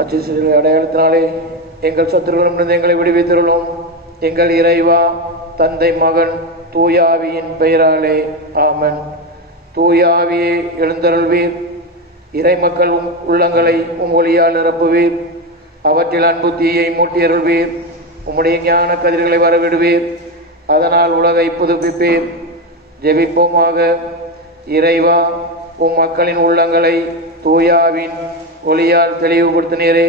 அச்சிசிலுவை அடையாளத்தினாலே எங்கள் சத்துருகளிடமிருந்து எங்களை விடுவித்திருளும். எங்கள் இறைவா, தந்தை, மகன், தூயாவியின் பெயராலே ஆமன். தூயாவியே எழுந்தருள்வீர். இறை மக்கள் உள்ளங்களை ஒளியால் நிரப்புவீர். அவற்றில் அன்பு தீயை மூட்டியருள்வீர். உம்முடைய ஞான கதிர்களை வரவிடுவீர். அதனால் உலகை புதுப்பிப்பீர். ஜெபிப்போமாக. இறைவா, மக்களின் உள்ளங்களை தூயாவின் ஒளியால் தெளிவுபடுத்தினீரே.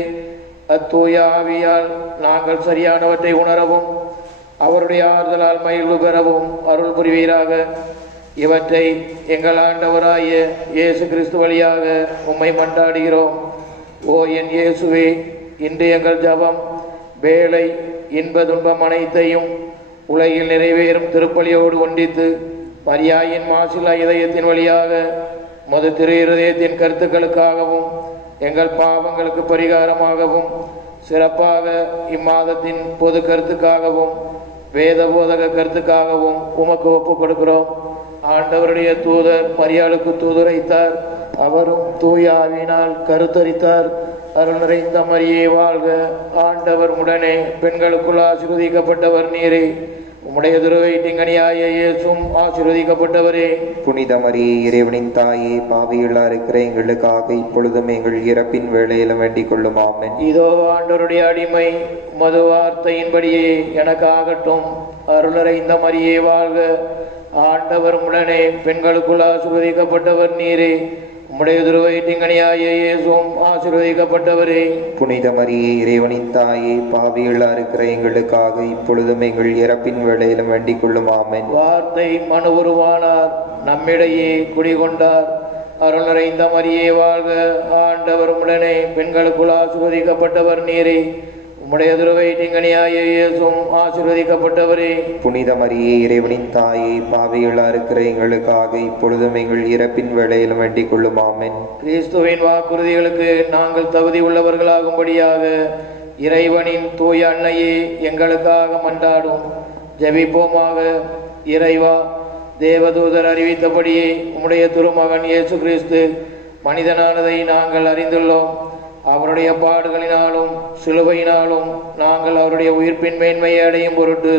அத்தூய ஆவியால் நாங்கள் சரியானவற்றை உணரவும் அவருடைய ஆறுதலால் மகிழ்வு பெறவும் அருள் புரிவீராக. இவற்றை எங்கள் ஆண்டவராய இயேசு கிறிஸ்து வழியாக உம்மை மன்றாடுகிறோம். ஓ என் இயேசுவே, இன்று எங்கள் ஜபம், வேலை, இன்ப துன்பம் அனைத்தையும் உலகில் நிறைவேறும் திருப்பலியோடு ஒன்றித்து மரியாயின் மாசிலா இதயத்தின் வழியாக மது திரு இருதயத்தின் கருத்துக்களுக்காகவும் எங்கள் பாவங்களுக்கு பரிகாரமாகவும் சிறப்பாக இம்மாதத்தின் பொது கருத்துக்காகவும் வேத போதக கருத்துக்காகவும் உமக்கு ஒப்புக் கொடுக்கிறோம். ஆண்டவருடைய தூதர் மரியாளுக்கு தூதுரைத்தார். அவரும் தூய ஆவியினால் கருத்தரித்தார். அருள் நிறைந்த மரியே வாழ்க. ஆண்டவர் உடனே பெண்களுக்குள் ஆசீர்வதிக்கப்பட்டவர் நீரே. உம்முடைய திருவயிற்றிங்கனியாய இயேசுவும் ஆசீர்வதிக்கப்பட்டவரே. புனித மரியே, இறைவனின் தாயே, பாவிகளா இருக்கிற எங்களுக்காக இப்பொழுதும் எங்கள் இறப்பின் வேளையிலும் வேண்டிக் கொள்ளும். ஆமென். இதோ ஆண்டவருடைய அடிமை, உமது வார்த்தையின்படியே எனக்கு ஆகட்டும். அருள் நிறைந்த மரியே வாழ்க. ஆண்டவர் உடனே பெண்களுக்குள் ஆசீர்வதிக்கப்பட்டவர் நீரே. உம்முடைய திருவயிற்றிங்கனியாய இயேசுவும் ஆசீர்வதிக்கப்பட்டவரே. புனித மரியே, இறைவனின் தாயே, பாவிகளா இருக்கிற எங்களுக்காக இப்பொழுதும் எங்கள் இறப்பின் வேளையிலும் வேண்டிக் கொள்ளும். ஆமென். வார்த்தை மனு உருவானார், நம்மிடையே குடிகொண்டார். அருள் நிறைந்த மரியே வாழ்க. ஆண்டவர் உடனே பெண்களுக்குள் ஆசீர்வதிக்கப்பட்டவர் நீரே. உம்முடைய திருவயிற்றிங்கனியாய இயேசுவும் ஆசீர்வதிக்கப்பட்டவரே. புனித மரியே, இறைவனின் தாயே, பாவிகளா இருக்கிற எங்களுக்காக இப்பொழுதும் எங்கள் இறப்பின் வேளையிலும் வேண்டிக் கொள்ளும். ஆமென். கிறிஸ்துவின் வாக்குறுதிகளுக்கு நாங்கள் தகுதி உள்ளவர்களாகும்படியாக இறைவனின் தூய அன்னையே எங்களுக்காக மன்றாடும். ஜெபிப்போமாக. இறைவா, தேவதூதர் அறிவித்தபடியே உம்முடைய திருமகன் இயேசு கிறிஸ்து மனிதனானதை நாங்கள் அறிந்துள்ளோம். அவருடைய பாடுகளினாலும் சிலுவையினாலும் நாங்கள் அவருடைய உயிர்ப்பின் மேன்மையை அடையும் பொருட்டு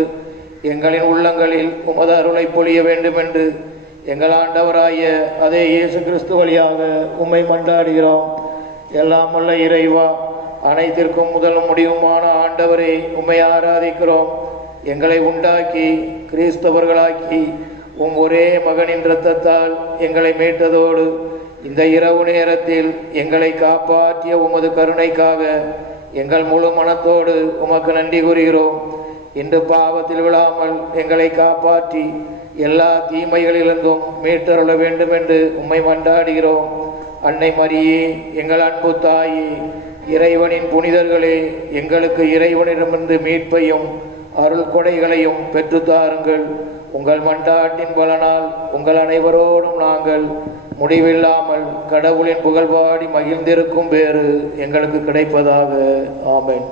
எங்களின் உள்ளங்களில் உமது அருளை பொழிய வேண்டும் என்று எங்கள் ஆண்டவராய அதே இயேசு கிறிஸ்து வழியாக உம்மை மன்றாடுகிறோம். எல்லாம் வல்ல இறைவா, அனைத்திற்கும் முதலும் முடிவுமான ஆண்டவரை உம்மை ஆராதிக்கிறோம். எங்களை உண்டாக்கி கிறிஸ்தவர்களாக்கி ஒரே மகனின் இரத்தத்தால் எங்களை மீட்டதோடு இந்த இரவு நேரத்தில் எங்களை காப்பாற்றிய உமது கருணைக்காக எங்கள் முழு மனத்தோடு உமக்கு நன்றி கூறுகிறோம். இன்று பாவத்தில் விழாமல் எங்களை காப்பாற்றி எல்லா தீமைகளிலிருந்தும் மீட்டருள வேண்டும் என்று உம்மை மன்றாடுகிறோம். அன்னை மரியே, எங்கள் அன்பு தாயே, இறைவனின் புனிதர்களே, எங்களுக்கு இறைவனிடமிருந்து மீட்பையும் அருள் கொடைகளையும் பெற்றுத்தாருங்கள். உங்கள் மன்றாட்டின் பலனால் உங்கள் அனைவரோடும் நாங்கள் முடிவில்லாமல் கடவுளின் புகழ்பாடி மகிழ்ந்திருக்கும் பேறு எங்களுக்கு கிடைப்பதாக. ஆமென்.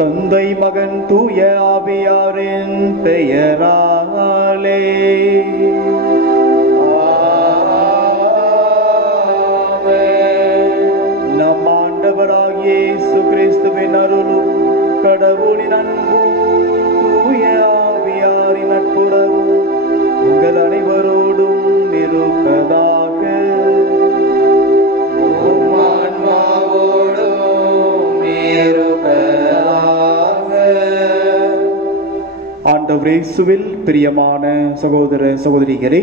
தந்தை, மகன், தூய ஆவியாரின் பெயராலே நம் ஆண்டவராகிய இயேசு கிறிஸ்துவின் அருளும் கடவுளின் அன்பும் தூய ஆவியாரின் நட்புறவும் உங்கள் அனைவரோடும் இருப்பதாக. ஆன்மாவோடும் இருப்பதாக. ஆண்டவர் இயேசுவில் பிரியமான சகோதர சகோதரிகளே,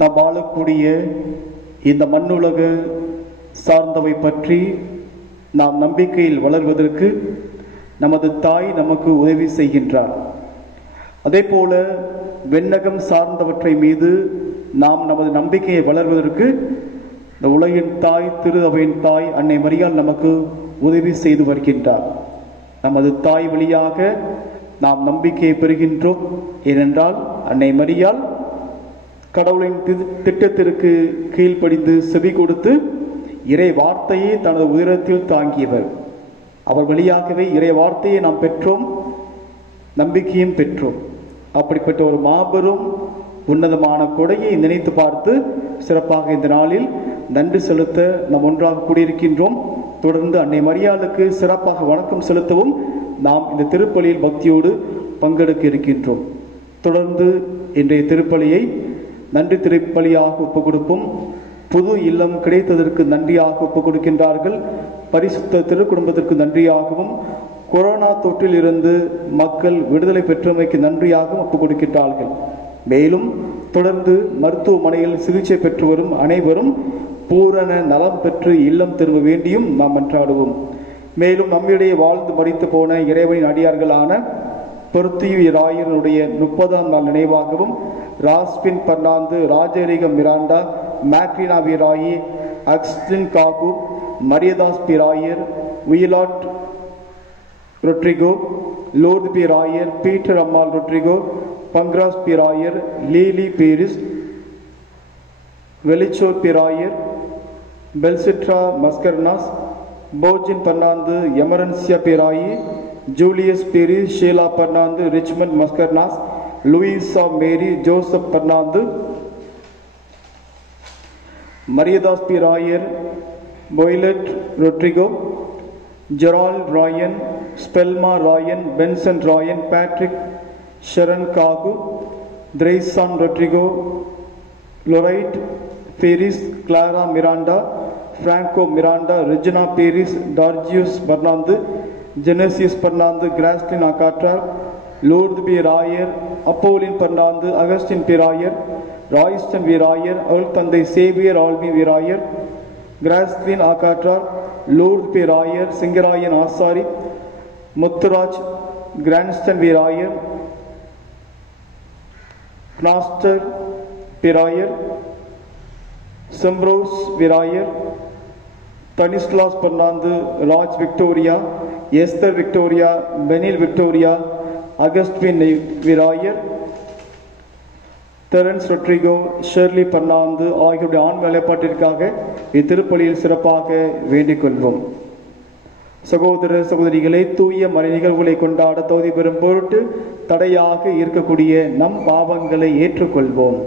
நாம் வாழக்கூடிய இந்த மண்ணுலக சார்ந்தவை பற்றி நாம் நம்பிக்கையில் வளர்வதற்கு நமது தாய் நமக்கு உதவி செய்கின்றார். அதே போல வெண்ணகம் சார்ந்தவற்றை மீது நாம் நமது நம்பிக்கையை வளர்வதற்கு இந்த உலகின் தாய், திரு அவையின் தாய் அன்னை மரியாள் நமக்கு உதவி செய்து வருகின்றார். நமது தாய் வழியாக நாம் நம்பிக்கையை பெறுகின்றோம். ஏனென்றால் அன்னை மரியாள் கடவுளின் திட்டத்திற்கு கீழ்ப்படிந்து செவி கொடுத்து இறை வார்த்தையை தனது உயரத்தில் தாங்கியவர். அவர் வழியாகவே இறை வார்த்தையை நாம் பெற்றோம், நம்பிக்கையும் பெற்றோம். அப்படிப்பட்ட ஒரு மாபெரும் உன்னதமான கொடையை நினைத்து பார்த்து சிறப்பாக இந்த நாளில் நன்றி செலுத்த நாம் ஒன்றாக கூடியிருக்கின்றோம். தொடர்ந்து அன்னை மரியாளுக்கு சிறப்பாக வணக்கம் செலுத்தவும் நாம் இந்த திருப்பலியில் பக்தியோடு பங்கெடுக்க இருக்கின்றோம். தொடர்ந்து இன்றைய திருப்பலியை நன்றி திருப்பலியாக ஒப்புக் கொடுப்போம். புது இல்லம் கிடைத்ததற்கு நன்றியாக ஒப்புக் கொடுக்கின்றார்கள். பரிசுத்த திருக்குடும்பத்திற்கு நன்றியாகவும், கொரோனா தொற்றில் இருந்து மக்கள் விடுதலை பெற்றமைக்கு நன்றியாகவும் ஒப்புக் கொடுக்கின்றார்கள். மேலும் தொடர்ந்து மருத்துவமனையில் சிகிச்சை பெற்று வரும் அனைவரும் பூரண நலம் பெற்று இல்லம் திரும்ப வேண்டியும் நாம் மன்றாடுவோம். மேலும் நம்மிடையே வாழ்ந்து மடித்து போன இறைவனின் அடியார்களான பொருத்திய ராயனுடைய 30ஆம் நாள் நினைவாகவும், ராஸ்பின் பர்னாந்து, ராஜரிகம் மிராண்டா, மேக்ரினா விராயி, அக்ஸ்டின் காகு, மரியதாஸ் பிராயர், வியலாட் ரொட்ரிகோ, லோர்து பிராயர், பீட்டர் அம்மாள் ரொட்ரிகோ, பங்க்ராஸ் பிராயர், லீலி பீரிஸ், வெளிச்சோர் பிராயர், பெல்சிட்ரா மஸ்கர்னாஸ், போஜின் பர்னாந்து, எமரன்சியா பிராயி, ஜூலியஸ் பீரிஸ், ஷீலா பர்னாந்து, ரிச்மண்ட் மஸ்கர்னாஸ், லூயிசா மேரி, ஜோசப் பர்னாந்து, மரியதாஸ் பிராயர், பொய்லட் ரொட்ரிகோ, ஜெரால்ட் ராயன், ஸ்பெல்மா ராயன், பென்சன் ராயன், பேட்ரிக் ஷரன் காகு, திரைசான் ரொட்ரிகோ, லொரைட் பேரிஸ், கிளாரா மிராண்டா, பிராங்கோ மிராண்டா, ரெஜினா பேரிஸ், டார்ஜியூஸ் பர்னாந்து, ஜெனசியஸ் பர்னாந்து, கிராஸ்டின் அகாட்டார், லோர்து பி ராயர், அப்போலின் பர்னாந்து, அகஸ்டின் பிராயர், ராய்ஸ்டன் வீராயர், அவள் தந்தை சேவியர் ஆல்வி வீராயர், கிராஸ்லின் ஆகாட்டார், லோர்து பி ராயர், சிங்கராயன் ஆசாரி, முத்துராஜ், கிரான்ஸ்டன் வீராயர், கிளாஸ்டர் பிராயர், செம்ப்ரோஸ் விராயர், தனிஸ்லாஸ் பர்னாந்து, ராஜ் விக்டோரியா, எஸ்தர் விக்டோரியா, பெனில் விக்டோரியா, அகஸ்ட்வின் விராயர், தெரன்ஸ் ரொட்ரிகோ, ஷெர்லி பர்னாந்து ஆகியோருடைய ஆண் வேலைப்பாட்டிற்காக இத்திருப்பலியில் சிறப்பாக வேண்டிக் கொள்வோம். சகோதர சகோதரிகளை, தூய மறை நிகழ்வுகளை கொண்டாட தகுதி பெறும் பொருட்டு தடையாக இருக்கக்கூடிய நம் பாவங்களை ஏற்றுக்கொள்வோம்.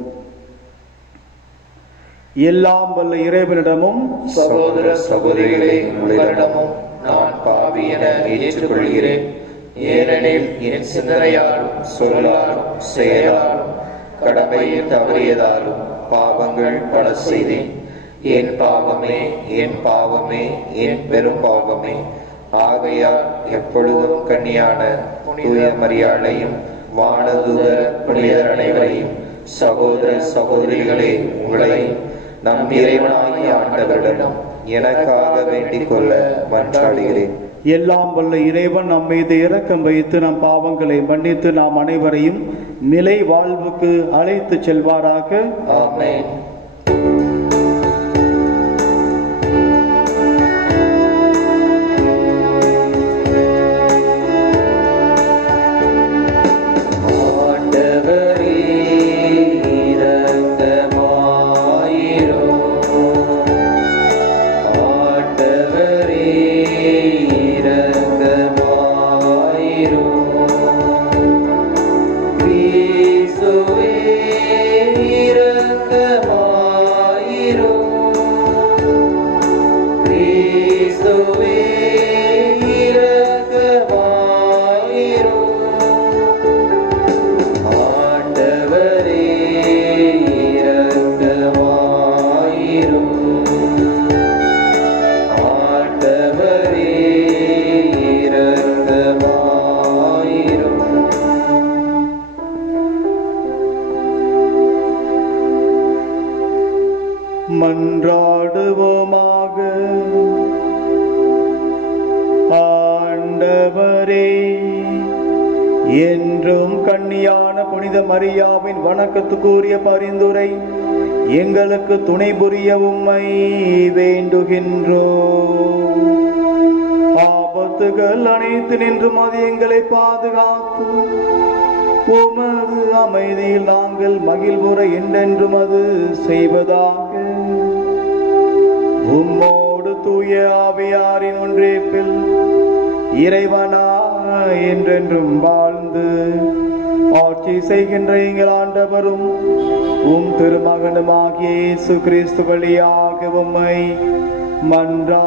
எல்லாம் வல்ல இறைவனிடமும் சகோதர சகோதரிகளை உங்களிடமும் நான் பாவி என ஏற்றுக்கொள்கிறேன். ஏனெனில் என் சிந்தனையாலும் சொல்லாலும் செயலாலும் கடமையில் தவறியதாலும் பாவங்கள் பல செய்தேன். என் பாவமே, என் பாவமே, என் பெரும் பாவமே. ஆகையால் எப்பொழுதும் கன்னியான தூய மரியாளையும் வானதூதர் புனிதர் அனைவரையும் சகோதர சகோதரிகளே உங்களையும் நம் இறைவனாகிய ஆண்டவரிடம் எனக்காக வேண்டிக் கொள்ள மன்றாடுகிறேன். எல்லாம் வல்ல இறைவன் நம் மீது இரக்கம் வைத்து நம் பாவங்களை மன்னித்து நாம் அனைவரையும் நிலை வாழ்வுக்கு அழைத்து செல்வாராக. ஆமென். ஆண்டவரே இரக்கமாயிரும். என்றும் கன்னியான புனித மரியாவின் வணக்கத்துக்குரிய பரிந்துரை எங்களுக்கு துணை புரிய உம்மை வேண்டுகின்றோம். ஆபத்துகள் அனைத்து நின்றும் அது எங்களை பாதுகாத்து உமது அமைதியில் நாங்கள் மகிழ்வுற என்றென்றும் அது செய்வதாக. உம்மோடு தூய ஆவியாரின் ஒன்றேப்பில் இறைவனா என்றென்றும் வாழ்ந்து ஆட்சி செய்கின்ற எங்கள் ஆண்டவரும் உம் திருமகனுமாகிய இயேசு கிறிஸ்து வழியாக உம்மை மன்றாடுகின்றோம்.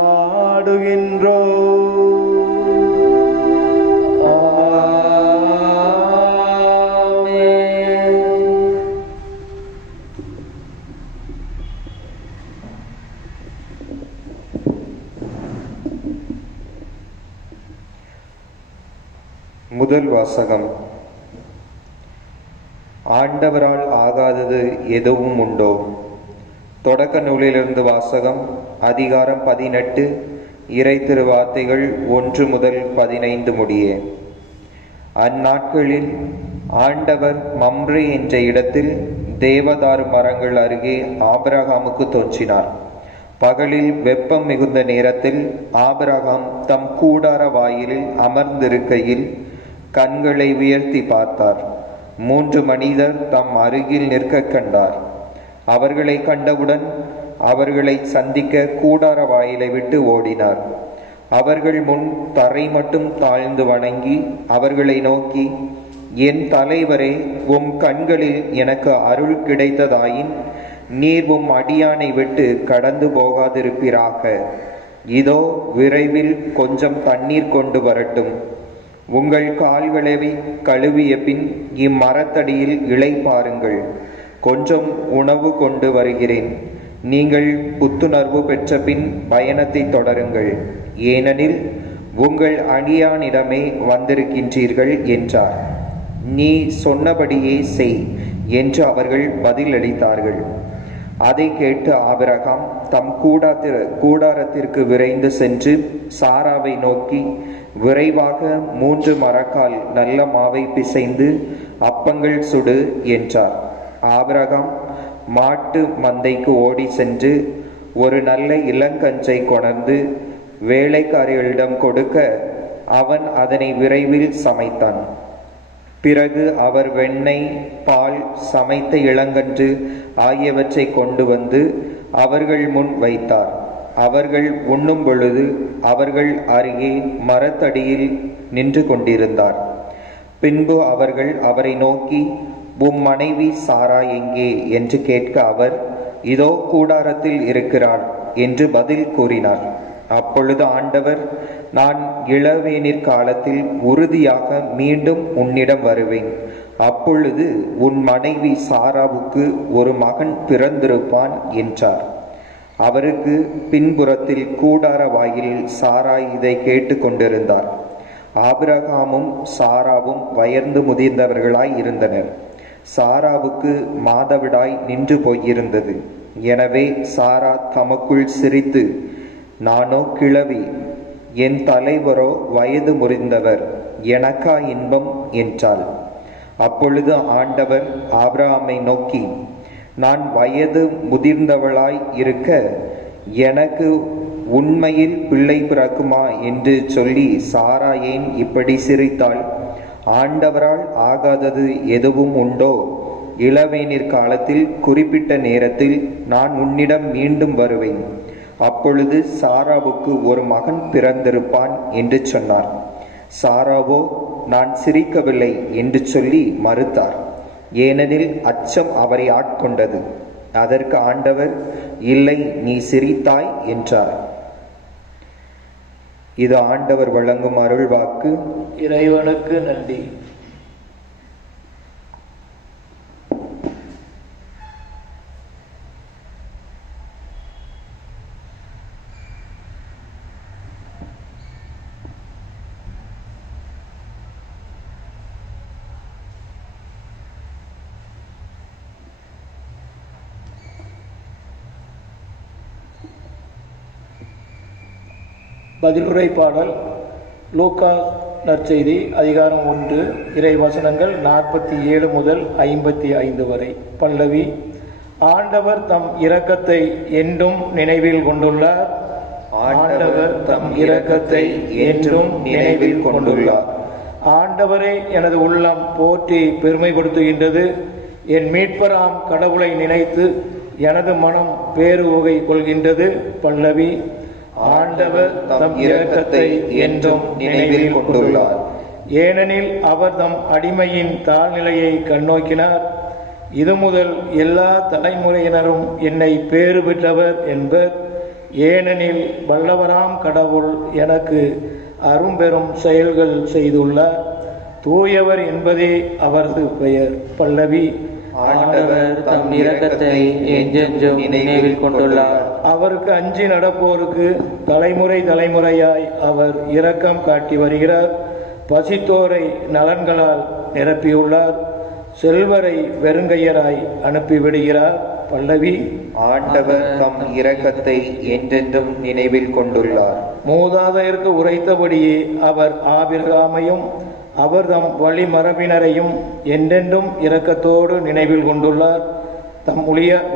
முதல் வாசகம். ஆண்டவரால் ஆகாதது எதுவும் உண்டோ? தொடக்க நூலிலிருந்து வாசகம். அதிகாரம் 18, இறை திருவார்த்தைகள் 1 முதல் 15 முடிய. அந்நாட்களில் ஆண்டவர் மம்ரே என்ற இடத்தில் தேவதாரு மரங்கள் அருகே ஆபிரகாமுக்கு தோன்றினார். பகலில் வெப்பம் மிகுந்த நேரத்தில் ஆபிரகாம் தம் கூடார வாயிலில் அமர்ந்திருக்கையில் கண்களை உயர்த்தி பார்த்தார். 3 மனிதர் தம் அருகில் நிற்க கண்டார். அவர்களை கண்டவுடன் அவர்களை சந்திக்க கூடார வாயிலை விட்டு ஓடினார். அவர்கள் முன் தரை மட்டும் தாழ்ந்து வணங்கி அவர்களை நோக்கி, என் தலைவரே, உம் கண்களில் எனக்கு அருள் கிடைத்ததாயின் நீர் உம் அடியானை விட்டு கடந்து போகாதிருப்பீராக. இதோ விரைவில் கொஞ்சம் தண்ணீர் கொண்டு வரட்டும். உங்கள் கால்களை கழுவிய பின் இம்மரத்தடியில் இலை பாருங்கள். கொஞ்சம் உணவு கொண்டு வருகிறேன். நீங்கள் புத்துணர்வு பெற்ற பின் பயணத்தை தொடருங்கள். ஏனெனில் உங்கள் அடியானிடமே வந்திருக்கின்றீர்கள் என்றார். நீ சொன்னபடியே செய் என்று அவர்கள் பதிலளித்தார்கள். அதை கேட்டு ஆபிரகாம் தம் கூடாரத்திற்கு விரைந்து சென்று சாராவை நோக்கி, விரைவாக 3 மரக்கால் நல்ல மாவை பிசைந்து அப்பங்கள் சுடு என்றார். ஆபிரகாம் மாட்டு மந்தைக்கு ஓடி சென்று ஒரு நல்ல இளங்கன்றை கொணர்ந்து வேலைக்காரிகளிடம் கொடுக்க அவன் அதனை விரைவில் சமைத்தான். பிறகு அவர் வெண்ணெய், பால், சமைத்த இளங்கன்று ஆகியவற்றை கொண்டு வந்து அவர்கள் முன் வைத்தார். அவர்கள் உண்ணும் பொழுது அவர்கள் அருகே மரத்தடியில் நின்று கொண்டிருந்தார். பின்பு அவர்கள் அவரை நோக்கி, உம் மனைவி சாரா எங்கே என்று கேட்க அவர், இதோ கூடாரத்தில் இருக்கிறார் என்று பதில் கூறினார். அப்பொழுது ஆண்டவர், நான் இளவேனிற் காலத்தில் உறுதியாக மீண்டும் உன்னிடம் வருவேன். அப்பொழுது உன் மனைவி சாராவுக்கு ஒரு மகன் பிறந்திருப்பான் என்றார். அவருக்கு பின்புறத்தில் கூடார வாயிலில் சாரா இதை கேட்டு கொண்டிருந்தார். ஆபிரகாமும் சாராவும் வயர்ந்து முதிர்ந்தவர்களாய் இருந்தனர். சாராவுக்கு மாதவிடாய் நின்று போயிருந்தது. எனவே சாரா தமக்குள் சிரித்து, நானோ கிழவி, என் தலைவரோ வயது முறிந்தவர், எனக்கா இன்பம் என்றாள். அப்பொழுது ஆண்டவர் ஆபிரகாமை நோக்கி, நான் வயது முதிர்ந்தவளாய் இருக்க எனக்கு உண்மையில் பிள்ளை பிறக்குமா என்று சொல்லி சாரா ஏன் இப்படி சிரித்தாள்? ஆண்டவரால் ஆகாதது எதுவும் உண்டோ? இளவேனிற் காலத்தில் குறிப்பிட்ட நேரத்தில் நான் உன்னிடம் மீண்டும் வருவேன். அப்பொழுது சாராவுக்கு ஒரு மகன் பிறந்திருப்பான் என்று சொன்னார். சாராவோ, நான் சிரிக்கவில்லை என்று சொல்லி மறுத்தார். ஏனெனில் அச்சம் அவரை ஆட்கொண்டது. அதற்கு ஆண்டவர், இல்லை, நீ சிரித்தாய் என்றார். இது ஆண்டவர் வழங்கும் அருள்வாக்கு. இறைவனுக்கு நன்றி. பதிலுரை பாடல் லூக்கா நற்செய்தி அதிகாரம் 1 இறை வசனங்கள் 47 முதல் 55 வரை. பல்லவி. ஆண்டவர் தம் இரக்கத்தை என்றும் நினைவில் கொண்டுள்ளார். ஆண்டவர் தம் இரக்கத்தை என்றும் நினைவில் கொண்டுள்ளார். ஆண்டவரே எனது உள்ளம் போற்றி பெருமைப்படுத்துகின்றது. என் மீட்பராம் கடவுளை நினைத்து எனது மனம் பேருவகை கொள்கின்றது. பல்லவி. ஆண்டவர் தம் இரக்கத்தை என்றும் நினைவில் கொண்டுள்ளார். ஏனெனில் அவர் தம் அடிமையின் தாழ்நிலையை கண்ணோக்கினார். இது முதல் எல்லா தலைமுறையினரும் என்னை பேறு பெற்றவர் என்பர். ஏனெனில் வல்லவராம் கடவுள் எனக்கு அரும்பெரும் செயல்கள் செய்துள்ளார். தூயவர் என்பதே அவரது பெயர். பல்லவி. ஆண்டவர் தம் இரக்கத்தை என்றென்றும் நினைவில் கொண்டுள்ளார். அவருக்கு அஞ்சி நடப்போருக்கு தலைமுறை தலைமுறையாய் அவர் இரக்கம் காட்டி வருகிறார். பசித்தோரை நலன்களால் நிரப்பியுள்ளார். செல்வரை வெறுங்கையராய் அனுப்பிவிடுகிறார். பல்லவி. ஆண்டவர் தம் இரக்கத்தை என்றென்றும் நினைவில் கொண்டுள்ளார். மூதாதையருக்கு உரைத்தபடியே அவர் ஆபிரகாமையும் அவர் தம் வழிமரபினரையும் என்றென்றும் இரக்கத்தோடு நினைவில் கொண்டுள்ளார். தம்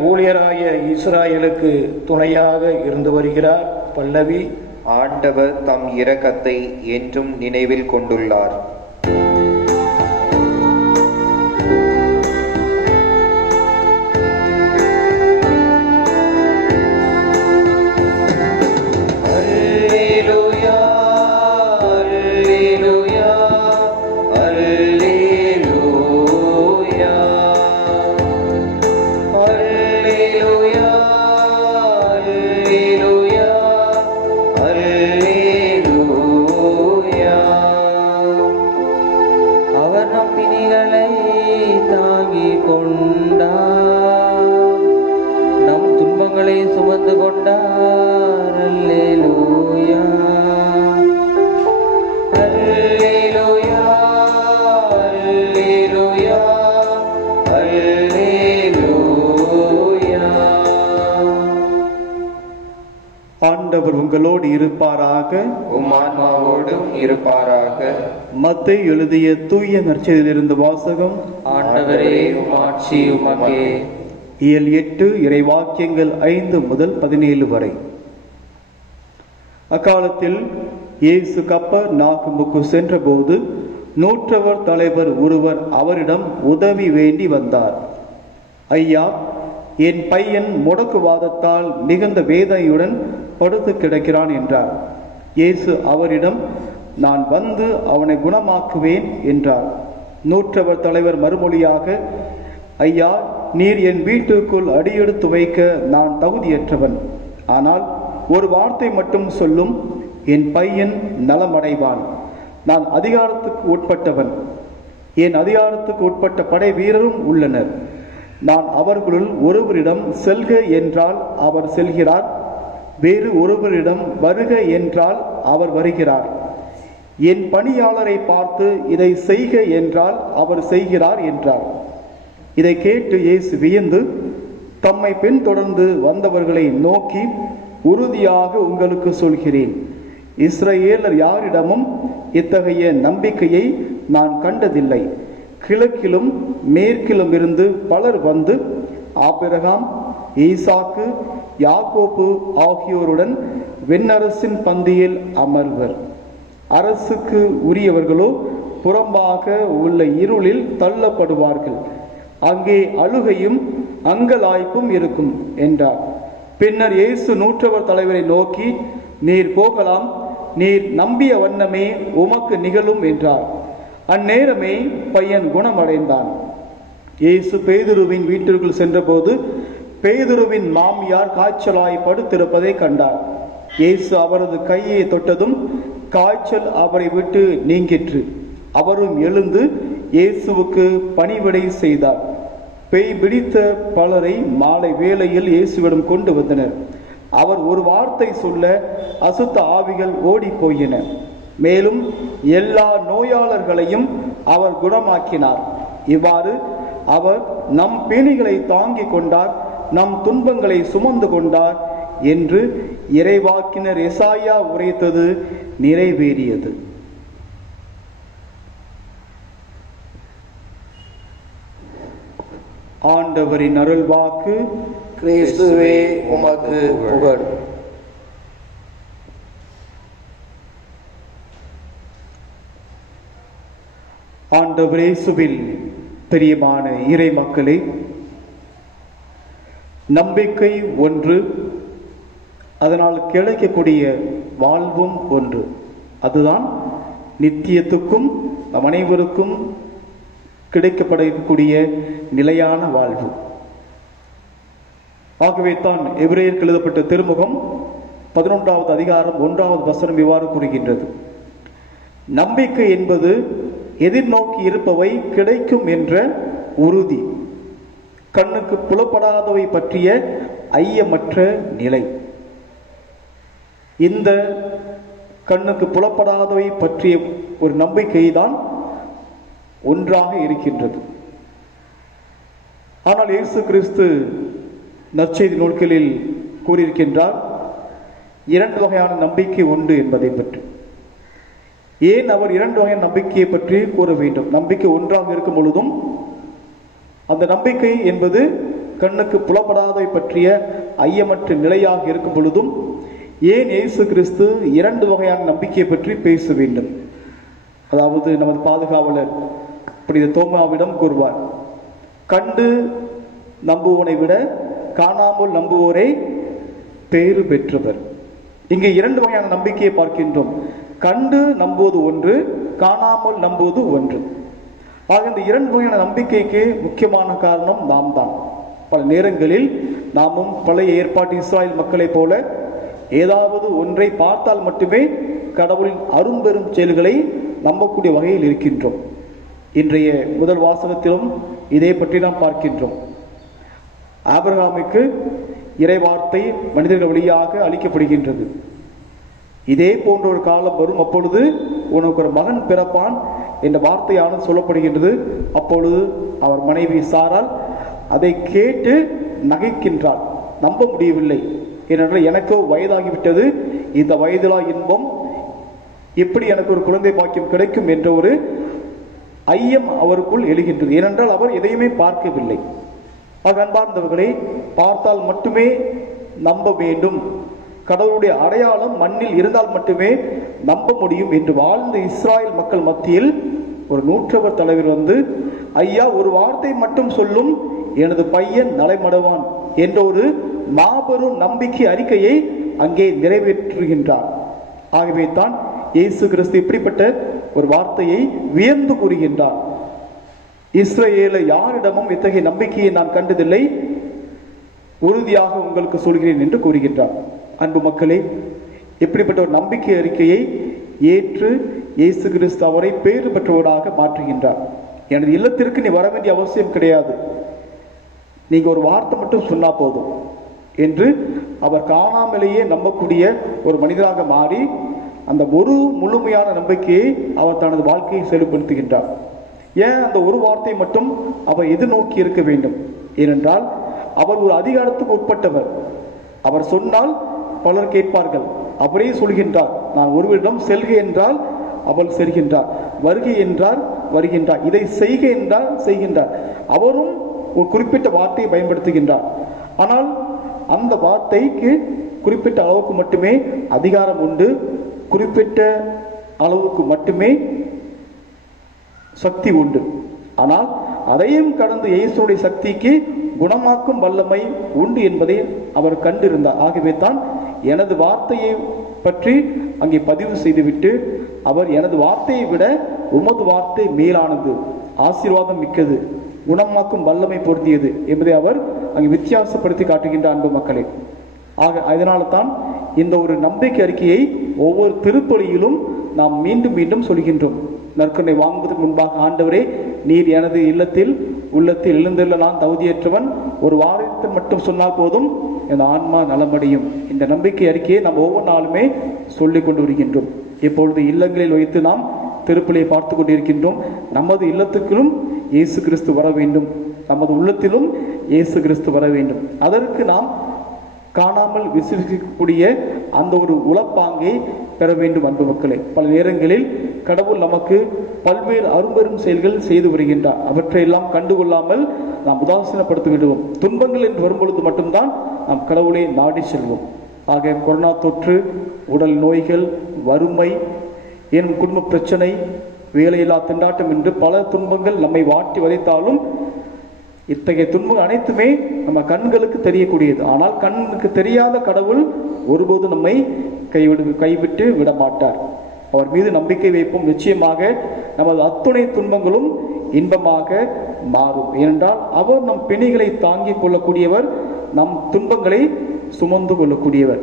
ஊழியராய இஸ்ராயலுக்கு துணையாக இருந்து வருகிறார். பல்லவி. ஆண்டவர் தம் இரக்கத்தை என்றும் நினைவில் கொண்டுள்ளார். ஆண்டவர் உங்களோடு இருப்பாராக. உம் ஆன்மாவோடும் இருப்பாராக. மத்தேயு எழுதிய தூய நற்செய்தியிலிருந்து வாசகம். ஆண்டவரே உம் ஆட்சி உமக்கே. இயல் 8 இறைவாக்கியங்கள் 5 முதல் 17 வரை. அக்காலத்தில் இயேசு கப்பர்நாகுமுக்கு சென்றபோது நூற்றவர் தலைவர் ஒருவர் அவரிடம் உதவி வேண்டி வந்தார். ஐயா, என் பையன் முடக்குவாதத்தால் மிகுந்த வேதனையுடன் படுத்து கிடக்கிறான் என்றார். இயேசு அவரிடம், நான் வந்து அவனை குணமாக்குவேன் என்றார். நூற்றவர் தலைவர் மறுமொழியாக, ஐயா, நீர் என் வீட்டுக்குள் அடியெடுத்து வைக்க நான் தகுதியற்றவன். ஆனால் ஒரு வார்த்தை மட்டும் சொல்லும், என் பையன் நலமடைவான். நான் அதிகாரத்துக்கு உட்பட்டவன். என் அதிகாரத்துக்கு உட்பட்ட படை வீரரும் உள்ளனர். நான் அவர்களுள் ஒருவரிடம் செல்க என்றால் அவர் செல்கிறார், வேறு ஒருவரிடம் வருக என்றால் அவர் வருகிறார். என் பணியாளரை பார்த்து இதை செய்க என்றால் அவர் செய்கிறார் என்றார். இதை கேட்டு இயேசு வியந்து தம்மை பின்தொடர்ந்து வந்தவர்களை நோக்கி, உறுதியாக உங்களுக்கு சொல்கிறேன், இஸ்ரவேலர் யாரிடமும் இத்தகைய நம்பிக்கையை நான் கண்டதில்லை. கிழக்கிலும் மேற்கிலும் இருந்து பலர் வந்து ஆபிரகாம், ஈசாக்கு, யாக்கோப்பு ஆகியோருடன் வெண்ணரசின் பந்தியில் அமர்வர். அரசுக்கு உரியவர்களோ புறம்பாக உள்ள இருளில் தள்ளப்படுவார்கள். அங்கே அழுகையும் அங்கலாய்ப்பும் இருக்கும் என்றார். பின்னர் இயேசு நூற்றவர் தலைவரை நோக்கி, நீர் போகலாம், நீர் நம்பிய வண்ணமே உமக்கு நிகழும் என்றார். அந்நேரமே பையன் குணமடைந்தான். இயேசு பேதுருவின் வீட்டிற்குள் சென்றபோது பேதுருவின் மாமியார் காய்ச்சலாய் படுத்திருப்பதை கண்டார். இயேசு அவரது கையை தொட்டதும் காய்ச்சல் அவரை விட்டு நீங்கிற்று. அவரும் எழுந்து இயேசுவுக்கு பணிவிடை செய்தார். பேய் பிடித்த பலரை மாலை வேளையில் இயேசுவிடம் கொண்டு வந்தனர். அவர் ஒரு வார்த்தை சொல்ல அசுத்த ஆவிகள் ஓடி போயின. மேலும் எல்லா நோயாளர்களையும் அவர் குணமாக்கினார். இவ்வாறு அவர் நம் பிணிகளை தாங்கிக் கொண்டார், நம் துன்பங்களை சுமந்து கொண்டார் என்று இறைவாக்கினர் எசாயா உரைத்தது நிறைவேறியது. ஆண்டவரின் அருள்வாக்கு. கிறிஸ்துவே உமக்கு புகழ். ஆண்டவர் இயேசுவில் பிரியமான இறை மக்களே, நம்பிக்கை ஒன்று, அதனால் கிடைக்கக்கூடிய வாழ்வும் ஒன்று. அதுதான் நித்தியத்துக்கும் நம் அனைவருக்கும் கிடைக்கப்பட இருக்கக்கூடிய நிலையான வாழ்வு. ஆகவே தான் எபிரேயருக்கு எழுதப்பட்ட திருமுகம் 11வது அதிகாரம் 1வது வசனம் இவ்வாறு கூறுகின்றது: நம்பிக்கை என்பது எதிர்நோக்கி இருப்பவை கிடைக்கும் என்ற உறுதி, கண்ணுக்கு புலப்படாதவை பற்றிய ஐயமற்ற நிலை. இந்த கண்ணுக்கு புலப்படாதவை பற்றிய ஒரு நம்பிக்கை தான் ஒன்றாக இருக்கின்றது. ஆனால் இயேசு கிறிஸ்து நற்செய்தி நூல்களில் கூறியிருக்கின்றார் 2 வகையான நம்பிக்கை உண்டு என்பதை பற்றி. ஏன் அவர் 2 வகையான நம்பிக்கையை பற்றி கூற வேண்டும்? நம்பிக்கை ஒன்றாக இருக்கும் பொழுதும், அந்த நம்பிக்கை என்பது கண்ணுக்கு புலப்படாதவை பற்றிய ஐயமற்ற நிலையாக இருக்கும் பொழுதும் ஏன் இயேசு கிறிஸ்து 2 வகையான நம்பிக்கையை பற்றி பேச வேண்டும்? அதாவது நமது பாதுகாவலர் புனித தோமாவிடம் கூறுவார், கண்டு நம்புவோனை விட காணாமல் நம்புவோரை பேறு பெற்றவர். இங்கே 2 வகையான நம்பிக்கையை பார்க்கின்றோம். கண்டு நம்புவது ஒன்று, காணாமல் நம்புவது ஒன்று. ஆக இந்த 2 வகையான நம்பிக்கைக்கு முக்கியமான காரணம் நாம் தான். பல நேரங்களில் நாமும் பழைய ஏற்பாட்டு இஸ்ராயல் மக்களைப் போல ஏதாவது ஒன்றை பார்த்தால் மட்டுமே கடவுளின் அரும்பெரும் செயல்களை நம்பக்கூடிய வகையில் இருக்கின்றோம். இன்றைய முதல் வாசகத்திலும் இதை பற்றி நாம் பார்க்கின்றோம். ஆபிரகாமுக்கு இறைவார்த்தை மனிதர்கள் வழியாக அளிக்கப்படுகின்றது. இதே போன்ற ஒரு காலம் வரும், அப்பொழுது உனக்கு ஒரு மகன் பிறப்பான் என்ற வார்த்தையானது சொல்லப்படுகின்றது. அப்பொழுது அவர் மனைவி சாராள் அதை கேட்டு நகைக்கின்றார். நம்ப முடியவில்லை. ஏனென்றால் எனக்கோ வயதாகிவிட்டது, இந்த வயதிலா இன்பம், எப்படி எனக்கு ஒரு குழந்தை பாக்கியம் கிடைக்கும் என்ற ஒரு ஐயம் அவருக்குள் எழுகின்றது. ஏனென்றால் அவர் எதையுமே பார்க்கவில்லை. அன்பார்ந்தவர்களை, பார்த்தால் மட்டுமே நம்ப வேண்டும், கடவுளுடைய அடையாளம் மண்ணில் இருந்தால் மட்டுமே நம்ப முடியும் என்று வாழ்ந்த இஸ்ராயல் மக்கள் மத்தியில் ஒரு நூற்றவர் தலைவர் வந்து, ஐயா, ஒரு வார்த்தை மட்டும் சொல்லும், எனது பையன் நலமடைவான் என்ற ஒரு மாபெரும் நம்பிக்கை அறிக்கையை அங்கே நிறைவேற்றுகின்றார். ஆகவே தான் இயேசு கிறிஸ்து இப்படிப்பட்ட ஒரு வார்த்தையை வியந்து கூறுகின்றார். இஸ்ரவேலை யாரிடமும் இத்தகைய நம்பிக்கையை நான் கண்டதில்லை, உறுதியாக உங்களுக்கு சொல்கிறேன் என்று கூறுகின்றார். அன்பு மக்களே, இப்படிப்பட்ட ஒரு நம்பிக்கை அறிக்கையை ஏற்று இயேசு கிறிஸ்து அவரை பேறு பெற்றவராக மாற்றுகின்றார். எனது இல்லத்திற்கு நீ வர வேண்டிய அவசியம் கிடையாது, நீங்க ஒரு வார்த்தை மட்டும் சொன்னா போதும் என்று அவர் காணாமலேயே நம்பக்கூடிய ஒரு மனிதராக மாறி அந்த ஒரு முழுமையான நம்பிக்கையை அவர் தனது வாழ்க்கையை செயல்படுத்துகின்றார். ஏன் அந்த ஒரு வார்த்தை மட்டும் அவர் எதிர்நோக்கி இருக்க வேண்டும்? ஏனென்றால் அவர் ஒரு அதிகாரத்துக்கு உட்பட்டவர். அவர் சொன்னால் பலர் கேட்பார்கள். அவரே சொல்கின்றார், நான் ஒருவரிடம் செல்க என்றால் அவள் செல்கின்றார், வருகை என்றால் வருகின்றார், இதை செய்க என்றால் செய்கின்றார். அவரும் ஒரு குறிப்பிட்ட வார்த்தையை பயன்படுத்துகின்றார். ஆனால் அந்த வார்த்தைக்கு குறிப்பிட்ட அளவுக்கு மட்டுமே அதிகாரம் உண்டு, குறிப்பிட்ட அளவுக்கு மட்டுமே சக்தி உண்டு. ஆனால் அதையும் கடந்து இயேசுடைய சக்திக்கு குணமாக்கும் வல்லமை உண்டு என்பதை அவர் கண்டிருந்தார். ஆகவே தான் எனது வார்த்தையை பற்றி அங்கே பதிவு செய்துவிட்டு அவர் எனது வார்த்தையை விட உமது வார்த்தை மேலானது, ஆசீர்வாதம் மிக்கது, குணமாக்கும் வல்லமை பொருந்தியது என்பதை அவர் அங்கே வித்தியாசப்படுத்தி காட்டுகின்ற அன்பு மக்களே. ஆக அதனால தான் இந்த ஒரு நம்பிக்கை அறிக்கையை ஒவ்வொரு திருப்பலியிலும் நாம் மீண்டும் மீண்டும் சொல்கின்றோம். நற்கருணை வாங்குவதற்கு முன்பாக, ஆண்டவரே, நீர் எனது உள்ளத்தில் எழுந்துள்ள நான் தகுதியற்றவன், ஒரு வாரத்தை மட்டும் சொன்னால் போதும் என் ஆன்மா நலமடையும். இந்த நம்பிக்கை அறிக்கையை நாம் ஒவ்வொரு நாளுமே சொல்லிக் கொண்டு வருகின்றோம். இப்பொழுது இல்லங்களில் வைத்து நாம் திருப்பலியை பார்த்து கொண்டிருக்கின்றோம். நமது இல்லத்துக்கும் இயேசு கிறிஸ்து வர வேண்டும், நமது உள்ளத்திலும் இயேசு கிறிஸ்து வர வேண்டும். அதற்கு நாம் காணாமல் விசுவாசிக்கக்கூடிய அந்த ஒரு உளப்பாங்கை பெற வேண்டும். அன்பு மக்களே, பல நேரங்களில் கடவுள் நமக்கு பல்வேறு அரும்பெரும் செயல்கள் செய்து வருகின்றார். அவற்றையெல்லாம் கண்டுகொள்ளாமல் நாம் உதாசீனப்படுத்தி விடுவோம். துன்பங்கள் என்று வரும்பொழுது மட்டும்தான் நாம் கடவுளை நாடி செல்வோம். ஆக கொரோனா தொற்று, உடல் நோய்கள், வறுமை, எனும் குடும்ப பிரச்சனை, வேலையில்லா திண்டாட்டம் என்று பல துன்பங்கள் நம்மை வாட்டி வதைத்தாலும் இத்தகைய துன்பங்கள் அனைத்துமே நம்ம கண்களுக்கு தெரியக்கூடியது. ஆனால் கண்ணுக்கு தெரியாத கடவுள் ஒருபோது நம்மை கைவிட்டு விட மாட்டார். அவர் மீது நம்பிக்கை வைப்போம். நிச்சயமாக நமது அத்துணை துன்பங்களும் இன்பமாக மாறும். ஏனென்றால் அவர் நம் பிணிகளை தாங்கிக் கொள்ளக்கூடியவர், நம் துன்பங்களை சுமந்து கொள்ளக்கூடியவர்.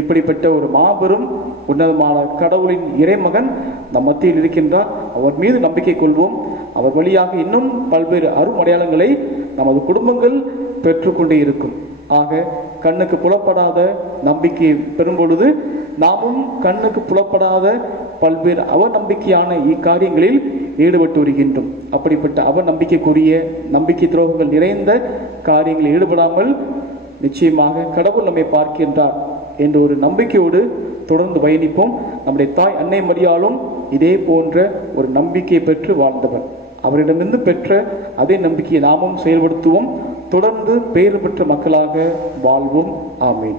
இப்படிப்பட்ட ஒரு மாபெரும் உன்னதமான கடவுளின் இறைமகன் நம் மத்தியில் இருக்கின்றார். அவர் மீது நம்பிக்கை கொள்வோம். அவர் வழியாக இன்னும் பல்வேறு அருமடையாளங்களை நமது குடும்பங்கள் பெற்றுக்கொண்டே இருக்கும். ஆக கண்ணுக்கு புலப்படாத நம்பிக்கை பெறும் பொழுது நாமும் கண்ணுக்கு புலப்படாத பல்வேறு அவநம்பிக்கையான இக்காரியங்களில் ஈடுபட்டு வருகின்றோம். அப்படிப்பட்ட அவநம்பிக்கைக்குரிய நம்பிக்கை துரோகங்கள் நிறைந்த காரியங்களில் ஈடுபடாமல் நிச்சயமாக கடவுள் நம்மை பார்க்கின்றார் என்ற ஒரு நம்பிக்கையோடு தொடர்ந்து பயணிப்போம். நம்முடைய தாய் அன்னை மரியாளும் இதே போன்ற ஒரு நம்பிக்கையை பெற்று வாழ்ந்தவர். அவரிடமிருந்து பெற்ற அதே நம்பிக்கையை நாமும் செயல்படுத்துவோம். தொடர்ந்து பெயர் பெற்ற மக்களாக வாழ்வோம். ஆமீன்.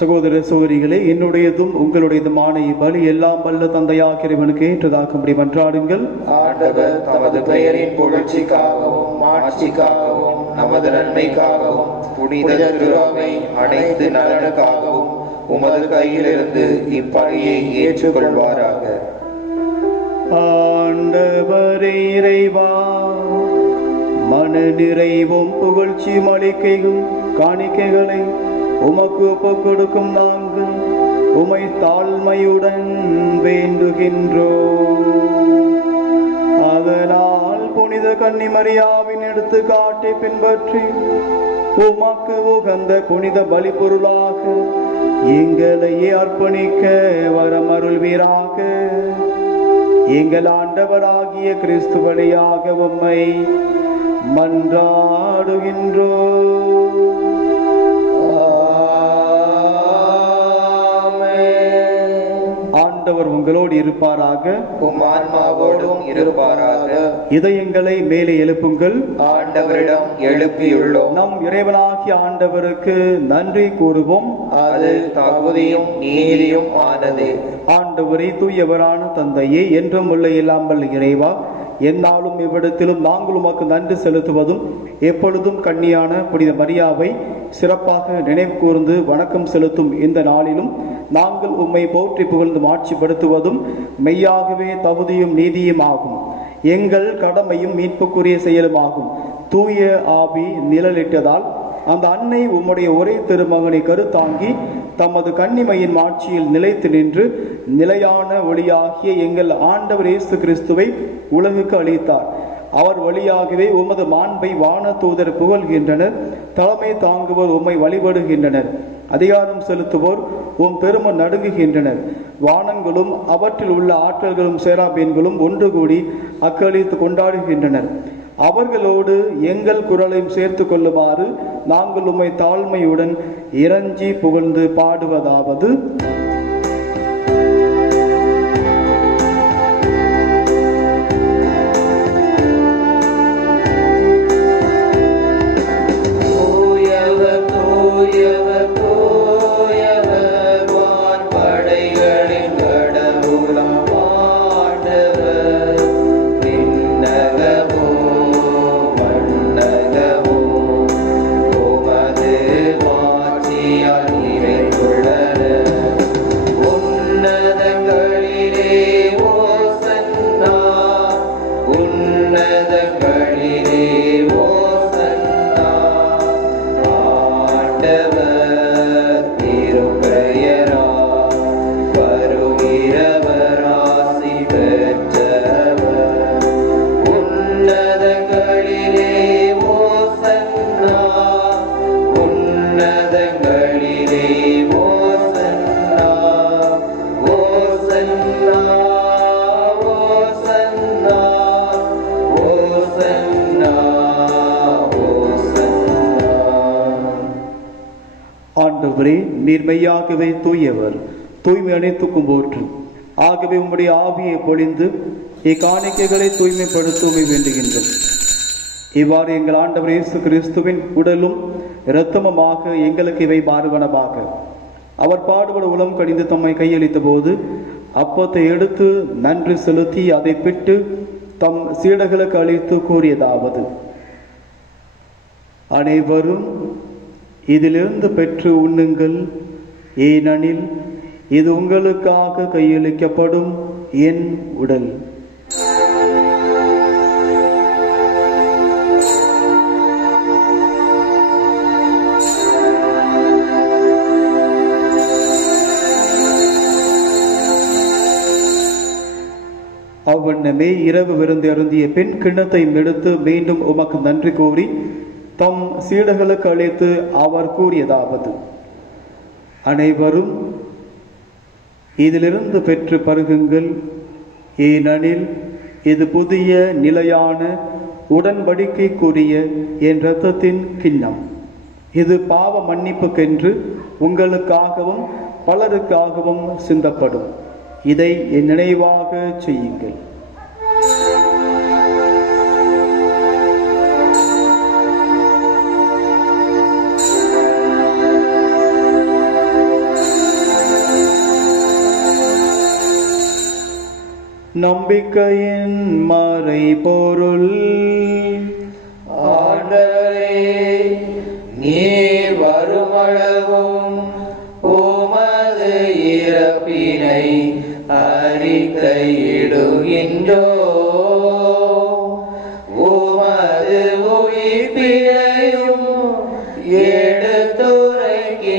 சகோதர சகோதரிகளே, என்னுடையதும் உங்களுடையதுமான இப்பலி எல்லாம் வல்ல தந்தையாகிய இறைவனுக்கு ஏற்றதாகும்படி மன்றாடுங்கள். ஆண்டவர் தமது பெயரின் புகழ்ச்சிக்காகவும் மாட்சிக்காகவும் நமது நன்மைக்காகவும் புனித திருவை அனைத்து நலனுக்காகவும் உமது கையிலிருந்து இப்பணியை ஏற்றுக்கொள்வாராக. ஆண்டவரே இறைவா, மன நிறைவும் புகழ்ச்சியும் அளிக்கையும் காணிக்கைகளை உமக்கு ஒப்புக் கொடுக்கும் நாங்கள் உமை தாழ்மையுடன் வேண்டுகின்றோம். அதனால் புனித கன்னிமரியாவின் எடுத்துக்காட்டை பின்பற்றி உமக்கு உகந்த புனித பலி பொருளாக எங்களையே அர்ப்பணிக்க வரமருள்வீராக. எங்கள் ஆண்டவராகிய கிறிஸ்து வழியாக உம்மை மன்றாடுகின்றோம். ஆண்டவர் உங்களோடு இருப்பாராக, உம் ஆன்மாவோடும் இருப்பாராக. இதயங்களை மேலே எழுப்புங்கள். ஆண்டவரிடம் எழுப்பியுள்ளோம். நம் இறைவனாகிய ஆண்டவருக்கு நன்றி கூறுவோம். அது தகுதியும் நீதியும் ஆனதே. ஆண்டவரே, தூயவரான தந்தையே, என்றும் உள்ள இல்லாமல் இறைவா, எந்நாளும் இவ்விடத்திலும் நாங்கள் உமக்கு நன்றி செலுத்துவதும் எப்பொழுதும் கன்னியான புனித மரியாவை சிறப்பாக நினைவு கூர்ந்து வணக்கம் செலுத்தும் இந்த நாளிலும் நாங்கள் உம்மை போற்றி புகழ்ந்து மாட்சிப்படுத்துவதும் மெய்யாகவே தகுதியும் நீதியும் ஆகும். எங்கள் கடமையும் மீட்புக்குரிய செயலுமாகும். தூய ஆவி நிழலிட்டதால் அந்த அன்னை உம்முடைய ஒரே திருமகனை கருத்தாங்கி தமது கன்னிமையின் மாட்சியில் நிலைத்து நின்று நிலையான ஒளியாகிய எங்கள் ஆண்டவர் இயேசு கிறிஸ்துவை உலகுக்கு அளித்தார். அவர் வழியாகவே உமது மாண்பை வான தூதர் புகழ்கின்றனர். தலைமை தாங்குவோர் உம்மை வழிபடுகின்றனர். அதிகாரம் செலுத்துவோர் உம் பெருமை நடுங்குகின்றனர். வானங்களும் அவற்றில் உள்ள ஆற்றல்களும் சேராபீன்களும் ஒன்று கூடி அக்களித்து கொண்டாடுகின்றனர். அவர்களோடு எங்கள் குரலையும் சேர்த்து கொள்ளுமாறு நாங்கள் உம்மை தாழ்மையுடன் இறைஞ்சி புகழ்ந்து பாடுவதாவது: ஆண்டவரே, நீர் மெய்யாகவே தூயவர், தூய்மை அனைத்துக்கும் போற்று. ஆகவே உம்முடைய ஆவியை பொழிந்து இக்காணிக்கைகளை தூய்மைப்படுத்த வேண்டுகின்றோம். இவ்வாறு எங்கள் ஆண்டவர் இயேசு கிறிஸ்துவின் உடலும் இரத்தமுமாக எங்களுக்கு இவை மாறுவனவாக. அவர் பாடுபட உளம் கடிந்து தம்மை கையளித்த போது அப்பத்தை எடுத்து நன்றி செலுத்தி அதை பிட்டு தம் சீடர்களுக்கு அளித்து கூறியதாவது: அனைவரும் இதிலிருந்து பெற்று உண்ணுங்கள், ஏனெனில் இது உங்களுக்காக கையளிக்கப்படும் என் உடல். அவ்வண்ணமே இரவு விருந்து அருந்திய பின் கிண்ணத்தை எடுத்து மீண்டும் உமக்கு நன்றி கூறி தம் சீடர்களுக்கு அளித்து அவர் கூறியதாவது: அனைவரும் இதிலிருந்து பெற்று பருகுங்கள், ஏனெனில் இது புதிய நிலையான உடன்படிக்கைக்குரிய என் இரத்தத்தின் கிண்ணம். இது பாவ மன்னிப்புக்கென்று உங்களுக்காகவும் பலருக்காகவும் சிந்தப்படும். இதை என் நினைவாக செய்யுங்கள். நம்பிக்கையின் மறை பொருள். ஆண்டவரே, நீர் வருமளவும் உமது இறப்பினை அறிக்கையிடுகின்றோ, உமது உயிர்ப்பினையும் எடுத்துரைக்கின்றோ.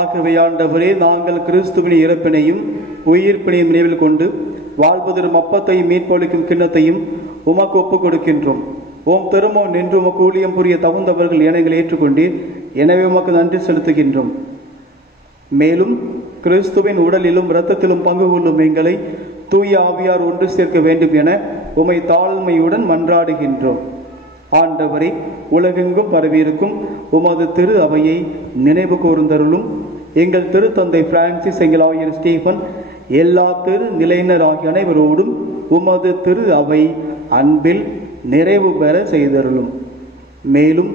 ஆகவே ஆண்டவரே, நாங்கள் கிறிஸ்துவின் இறப்பினையும் உயிர்ப்பினையும் நினைவில் கொண்டு வாழ்வதரும் அப்பத்தையும் மீட்பளிக்கும் கிண்ணத்தையும் உமக்கு ஒப்புக் கொடுக்கின்றோம். ஓம் திருமோ நின்று உமக்கு ஊழியம் புரிய தகுந்தவர்கள் எங்களை ஏற்றுக்கொண்டீர். எனவே உமக்கு நன்றி செலுத்துகின்றோம். மேலும் கிறிஸ்துவின் உடலிலும் இரத்தத்திலும் பங்கு கொள்ளும் எங்களை தூய ஆவியார் ஒன்று சேர்க்க வேண்டும் என உமை தாழ்மையுடன் மன்றாடுகின்றோம். ஆண்டவரை, உலகெங்கும் பரவியிருக்கும் உமது திரு அவையை நினைவு கூர்ந்தருளும். எங்கள் திருத்தந்தை பிரான்சிஸ், எங்கள் ஆயர் ஸ்டீபன், எல்லா திரு நிலையினர் ஆகிய அனைவரோடும் உமது திரு அவை அன்பில் நிறைவு பெற செய்தருளும். மேலும்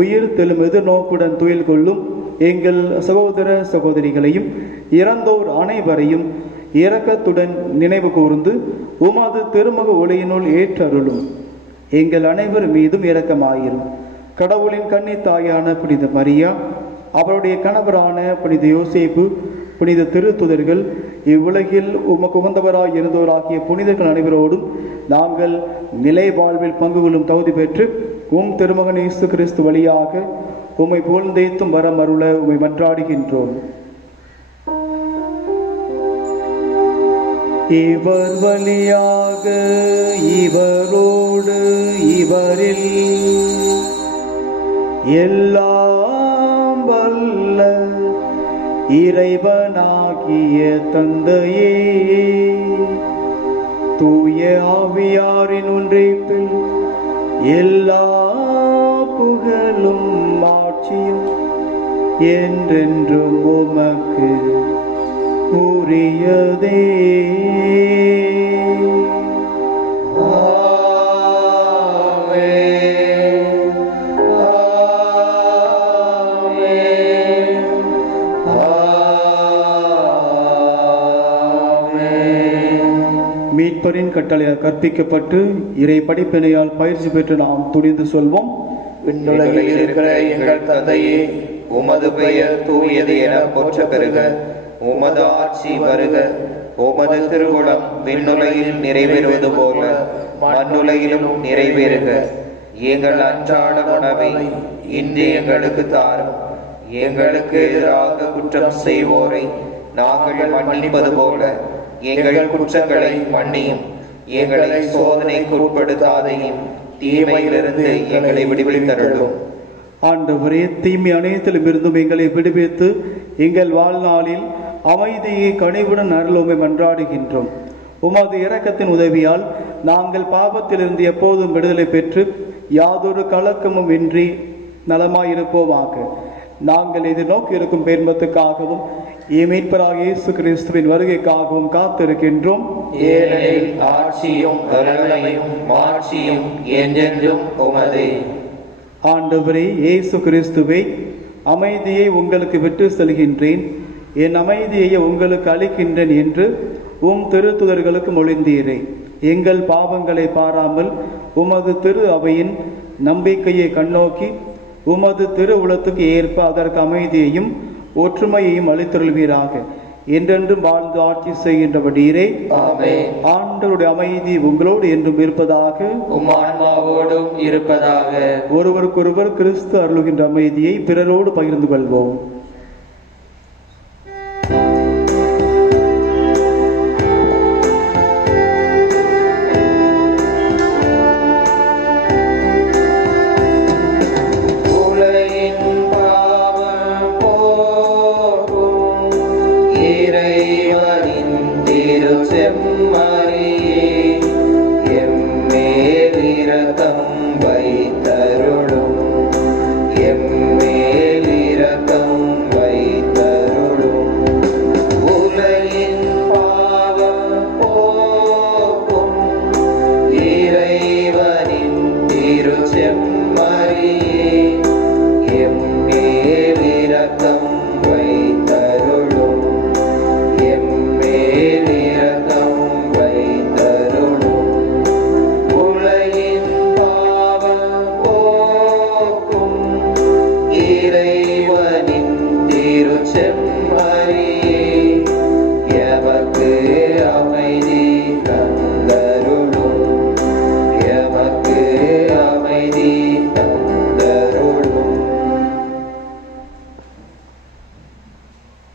உயிர் தெழும் எதிர்நோக்குடன் துயில் கொள்ளும் எங்கள் சகோதர சகோதரிகளையும் இறந்தோர் அனைவரையும் இரக்கத்துடன் நினைவு கூர்ந்து உமது திருமுக ஒளியினுள் ஏற்றருளும். எங்கள் அனைவர் மீதும் இரக்கமாயிரும். கடவுளின் கன்னி தாயான புனித மரியா, அவருடைய கணவரான புனித யோசேப்பு, புனித திருத்துதர்கள், இவ்வுலகில் உமக்கு உகந்தவராய் இருந்தோராகிய புனிதர்கள் அனைவரோடும் நாங்கள் நிலை வாழ்வில் பங்கு கொள்ளும் தகுதி பெற்று உம் திருமகன் இயேசு கிறிஸ்து வழியாக உம்மை புகழ்ந்தேத்தும் வரம் அருள உம்மை மன்றாடுகின்றோம். இவர் வழியாக இவரோடு இவரில் எல்லாம் வல்ல இறைவனாகிய தந்தையே, தூய ஆவியாரின் ஒன்றிப்பில் எல்லா புகழும் ஆட்சியும் என்றென்றும் உமக்கு உரியதே. மீட்பரின் கட்டளையால் கற்பிக்கப்பட்டு இறை படிப்பினையால் பயிற்சி பெற்று நாம் துணிந்து சொல்வோம். விண்ணுலகில் இருக்கிற எங்கள் தந்தையே, உமது பெயர் தூயது என போற்ற பெறுக. உமது ஆட்சி வருக. உமது திருவுளம் விண்ணுலகில் நிறைவேறுவது போல மண்ணுலகிலும் நிறைவேறுக. எங்கள் அன்றாட உணவை இன்று எங்களுக்கு தாரும். எங்களுக்கு எதிராக குற்றம் செய்வோரை நாங்கள் மன்னிப்பது போல எங்கள் குற்றங்களை மன்னியும். எங்களை சோதனைக்கு உட்படுத்தாதையும் தீமையிலிருந்து எங்களை விடுவித்தருளும். ஆண்டவரே, தீமை அனைத்திலும் இருந்தும் எங்களை விடுவித்து எங்கள் வாழ்நாளில் அமைதியை கனிவுடன் அருளுமை மன்றாடுகின்றோம். உமது இரக்கத்தின் உதவியால் நாங்கள் பாவத்திலிருந்து எப்போதும் விடுதலை பெற்று யாதொரு கலக்கமும் இன்றி நலமாயிருப்போமாக. நாங்கள் எதிர்நோக்கி இருக்கும் பேர்மத்துக்காகவும் மீட்பராக இயேசு கிறிஸ்துவின் வருகைக்காகவும் காத்திருக்கின்றோம். ஏனெனில் ஆட்சியும் வல்லமையும் மாட்சியும் என்றென்றும் உமதே. ஆண்டவரே இயேசு கிறிஸ்துவே, அமைதியை உங்களுக்கு விட்டு செல்கின்றேன், என் அமைதியை உங்களுக்கு அளிக்கின்றேன் என்று உம் திருத்துதர்களுக்கு மொழிந்தீரே. எங்கள் பாவங்களை பாராமல் உமது திரு அவையின் நம்பிக்கையை கண்ணோக்கி உமது திரு உலத்துக்கு ஏற்ப அதற்கு அமைதியையும் ஒற்றுமையையும் அளித்தருள்வீராக. என்றென்றும் வாழ்ந்து ஆட்சி செய்கின்றபடியே ஆமென். ஆண்டவருடைய அமைதி உங்களோடு என்றும் இருப்பதாக, உம் ஆன்மாவோடும் இருப்பதாக. ஒருவருக்கொருவர் கிறிஸ்து அருளுகின்ற அமைதியை பிறரோடு பகிர்ந்து கொள்வோம்.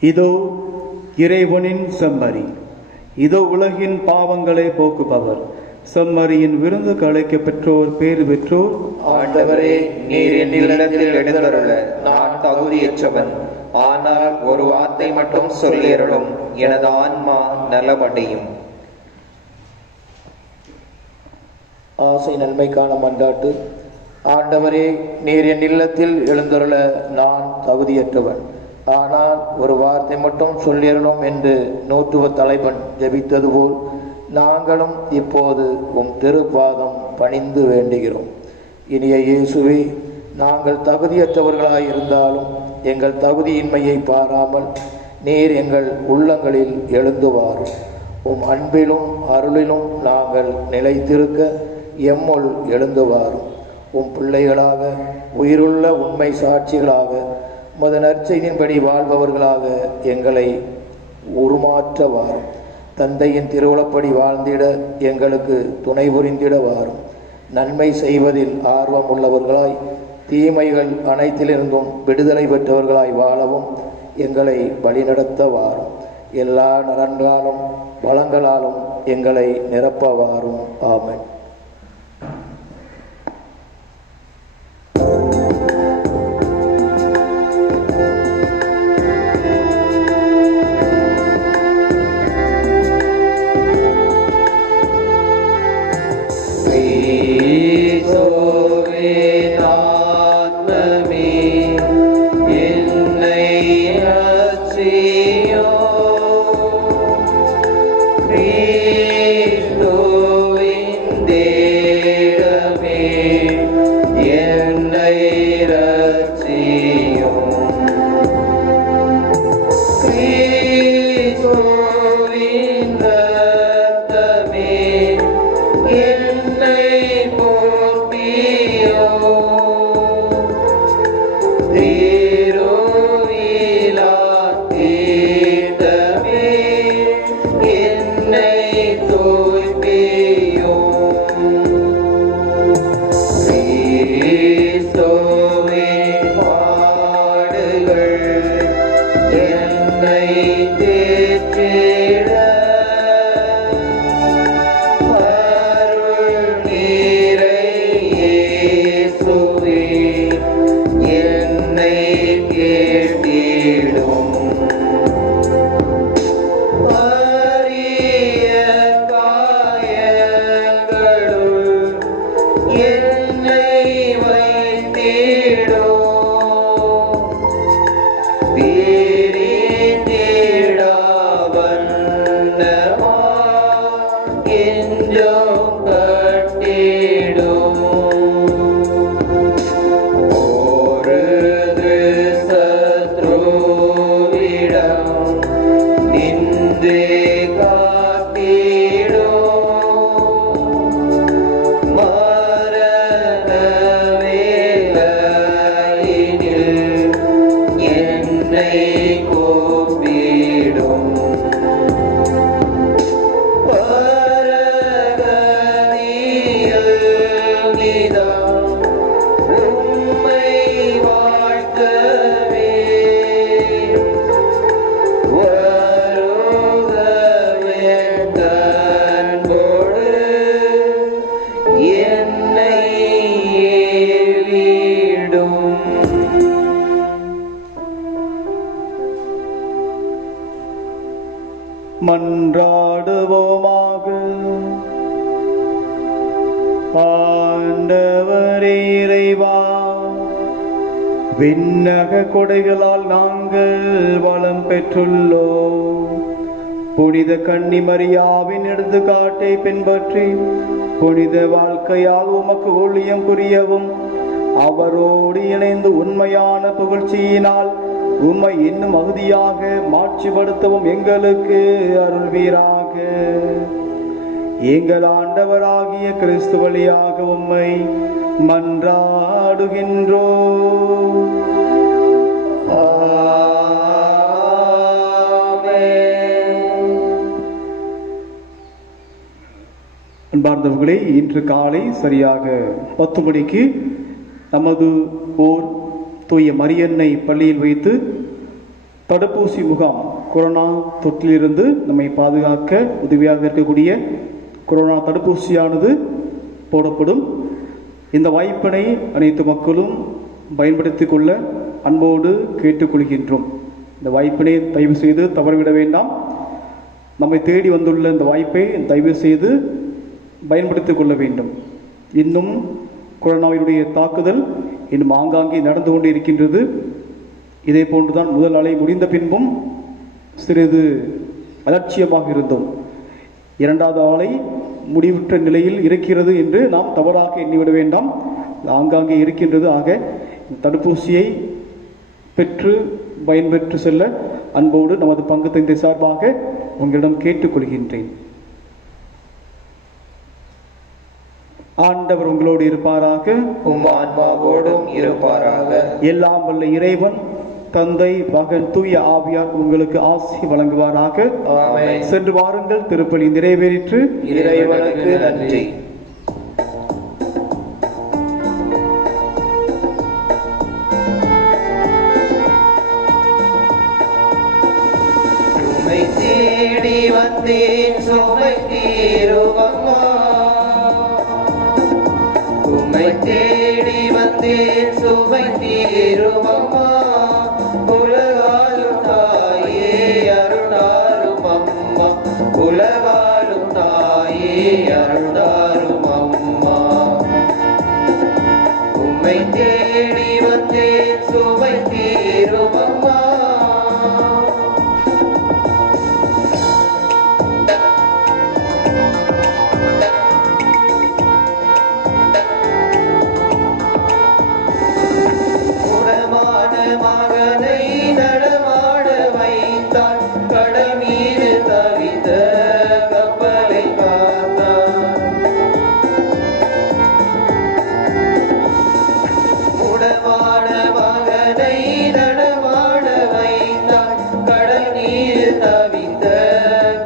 இதோ இறைவனின் செம்மறி, இதோ உலகின் பாவங்களை போக்குபவர். செம்மறியின் விருந்துக்கு அழைக்க பெற்றோர் பேறு பெற்றோர். ஆண்டவரே, நீர் என் இல்லத்தில் எழுந்தருள நான் தகுதியற்றவன். ஆனால் ஒரு வார்த்தை மட்டும் சொல்லியருளும், எனது ஆன்மா நலமடையும். ஆசை நன்மைக்கான மன்றாட்டு. ஆண்டவரே, நீர் என் இல்லத்தில் எழுந்தருள நான் தகுதியற்றவன். ஆனால் ஒரு வார்த்தை மட்டும் சொல்லியருளும் என்று நூற்றுவ தலைவன் ஜெபித்தது போல் நாங்களும் இப்போது உம் திருப்பாதம் பணிந்து வேண்டுகிறோம். இனிய இயேசுவே, நாங்கள் தகுதியற்றவர்களாயிருந்தாலும் எங்கள் தகுதியின்மையை பாராமல் நீர் எங்கள் உள்ளங்களில் எழுந்து வாரும். உம் அன்பிலும் அருளிலும் நாங்கள் நிலைத்திருக்க எம்முள் எழுந்து வாரும். உம் பிள்ளைகளாக, உயிருள்ள உண்மை சாட்சிகளாக, உமது நற்செய்தியின்படி வாழ்பவர்களாக எங்களை உருமாற்ற வாரும். தந்தையின் திருவுளப்படி வாழ்ந்திட எங்களுக்கு துணை புரிந்திட வாரும். நன்மை செய்வதில் ஆர்வம் உள்ளவர்களாய் தீமைகள் அனைத்திலிருந்தும் விடுதலை பெற்றவர்களாய் வாழவும் எங்களை வழிநடத்த வாரும். எல்லா நலன்களாலும் வளங்களாலும் எங்களை நிரப்ப வாரும். ஆமென். மன்றாடுவோமாக. ஆண்டவரே இறைவா, விண்ணக கொடைகளால் நாங்கள் வளம் பெற்றுள்ளோம். புனித கன்னிமரியாவின் எடுத்துக்காட்டை பின்பற்றி புனித வாழ்க்கையால் உமக்கு ஊழியம் புரியவும் அவரோடு இணைந்து உண்மையான புகழ்ச்சியினால் உம்மை இன்னும் அகுதியாக மாட்சிப்படுத்தவும் எங்களுக்கு அருள்வீராக. எங்கள் ஆண்டவராகிய கிறிஸ்து வழியாக உம்மை மன்றாடுகின்றோம். அன்பார்ந்தவர்களே, இன்று காலை சரியாக 10 மணிக்கு நமது ஓர் தூய மரியன்னை பள்ளியில் வைத்து தடுப்பூசி முகாம், கொரோனா தொற்றிலிருந்து நம்மை பாதுகாக்க உதவியாக இருக்கக்கூடிய கொரோனா தடுப்பூசியானது போடப்படும். இந்த வாய்ப்பினை அனைத்து மக்களும் பயன்படுத்திக் கொள்ள அன்போடு கேட்டுக்கொள்கின்றோம். இந்த வாய்ப்பினை தயவு செய்து தவறவிட வேண்டாம். நம்மை தேடி வந்துள்ள இந்த வாய்ப்பை தயவு செய்து பயன்படுத்திக் கொள்ள வேண்டும். இன்னும் கொரோனாவினுடைய தாக்குதல் இன்னும் ஆங்காங்கே நடந்து கொண்டு இருக்கின்றது. இதே போன்றுதான் முதல் அலை முடிந்த பின்பும் சிறிது அலட்சியமாக இருந்தோம். இரண்டாவது அலை முடிவுற்ற நிலையில் இருக்கிறது என்று நாம் தவறாக எண்ணிவிட வேண்டாம். ஆங்காங்கே இருக்கின்றது. ஆக தடுப்பூசியை பெற்று பயன்பெற்று செல்ல அன்போடு நமது பங்கு தந்தை சார்பாக உங்களிடம் கேட்டுக்கொள்கின்றேன். ஆண்டவர் உங்களோடு இருப்பாராக, உம் ஆன்மாவோடும் இருப்பாராக. எல்லாம் வல்ல இறைவன் தந்தை, மகன், தூய ஆவியார் உங்களுக்கு ஆசி வழங்குவாராக. ஆமென். சென்று வாருங்கள், திருப்பலி நிறைவேறிற்று. இறைவனுக்கு நன்றி. தேடி வந்தேன் சுமை தீருமம்மா, உம்மை தேடி வந்தேன் சுமை தீருமம்மா, உலகாலும் தாயே அருளாரும் அம்மா, உலகாலும் தாயே அருளாரும் அம்மா, உம்மை தேடி வந்தேன் சுமை தீருமம்மா. மகனை நடமாட வைத்தான், கடல் மீது தவித்த கப்பலை காத்தான். உடமான மகனை நடமாட வைத்தான், கடல் மீது தவித்த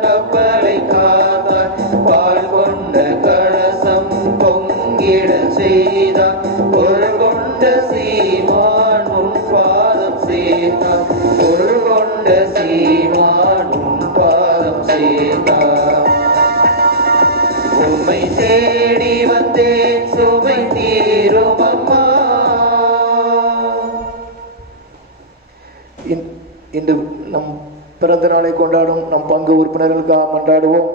கப்பலை காத்தான். பால் கொண்ட கலசம் பொங்கிட செய்தான், பொருள் கொண்ட சீமான் பாதம் சேர்த்தான், பொருள் கொண்ட சீமான் பாதம் சேர்த்தான். உம்மை தேடி வந்தேன் சுமை தீருமம்மா. இன்று நம் பிறந்த நாளை கொண்டாடும் நம் பங்கு உறுப்பினர்களுக்காக கொண்டாடுவோம்.